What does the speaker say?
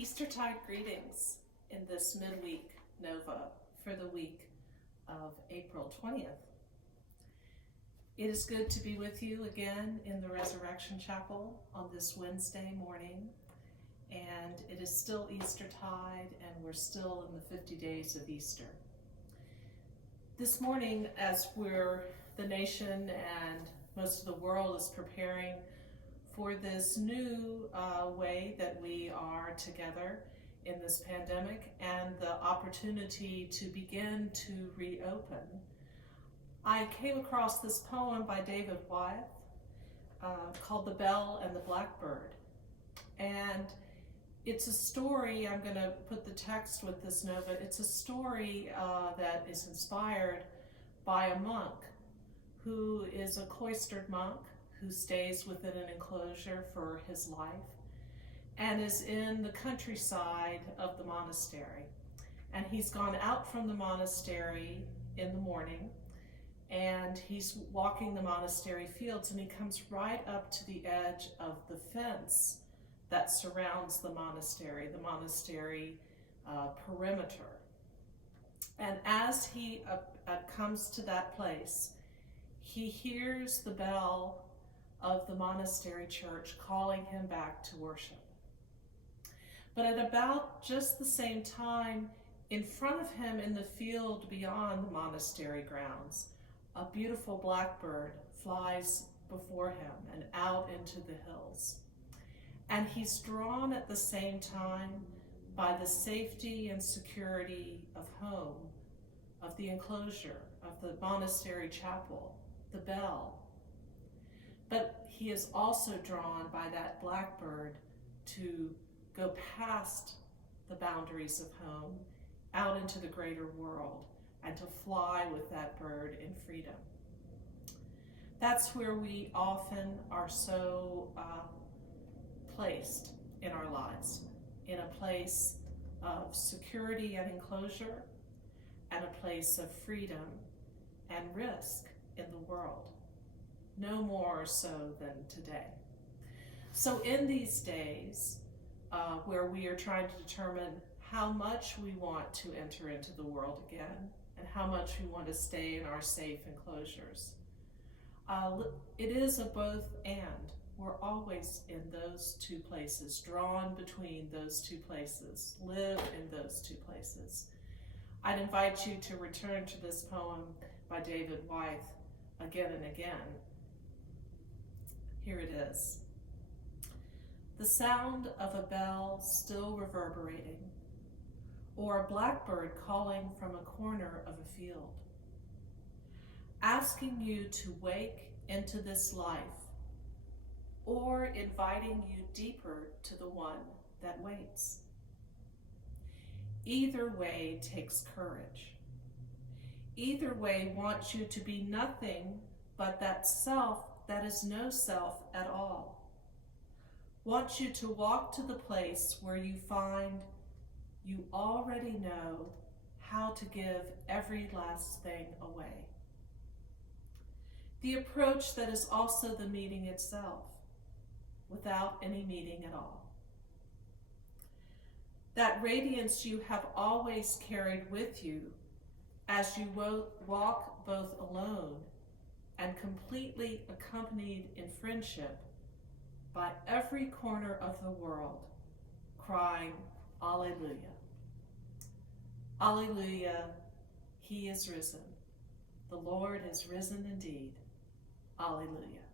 Eastertide greetings in this midweek Nova for the week of April 20th. It is good to be with you again in the Resurrection Chapel on this Wednesday morning, and it is still Eastertide and we're still in the 50 days of Easter. This morning, as the nation and most of the world is preparing for this new way that we are together in this pandemic and the opportunity to begin to reopen, I came across this poem by David Wyeth called The Bell and the Blackbird. And it's a story, I'm going to put the text with this Nova, it's a story that is inspired by a monk who is a cloistered monk who stays within an enclosure for his life and is in the countryside of the monastery. And he's gone out from the monastery in the morning and he's walking the monastery fields, and he comes right up to the edge of the fence that surrounds the monastery perimeter. And as he comes to that place, he hears the bell of the monastery church calling him back to worship. But at about just the same time, in front of him in the field beyond the monastery grounds, a beautiful blackbird flies before him and out into the hills. And he's drawn at the same time by the safety and security of home, of the enclosure, of the monastery chapel, the bell. But he is also drawn by that blackbird to go past the boundaries of home, out into the greater world, and to fly with that bird in freedom. That's where we often are so placed in our lives, in a place of security and enclosure, and a place of freedom and risk in the world. No more so than today. So in these days, where we are trying to determine how much we want to enter into the world again and how much we want to stay in our safe enclosures, it is a both and. We're always in those two places, drawn between those two places, live in those two places. I'd invite you to return to this poem by David Wyeth again and again. Here it is. The sound of a bell still reverberating, or a blackbird calling from a corner of a field, asking you to wake into this life, or inviting you deeper to the one that waits. Either way takes courage. Either way wants you to be nothing but that self that is no self at all. Wants you to walk to the place where you find you already know how to give every last thing away. The approach that is also the meeting itself, without any meeting at all. That radiance you have always carried with you as you walk both alone and completely accompanied in friendship by every corner of the world, crying, Alleluia. Alleluia, he is risen. The Lord is risen indeed. Alleluia.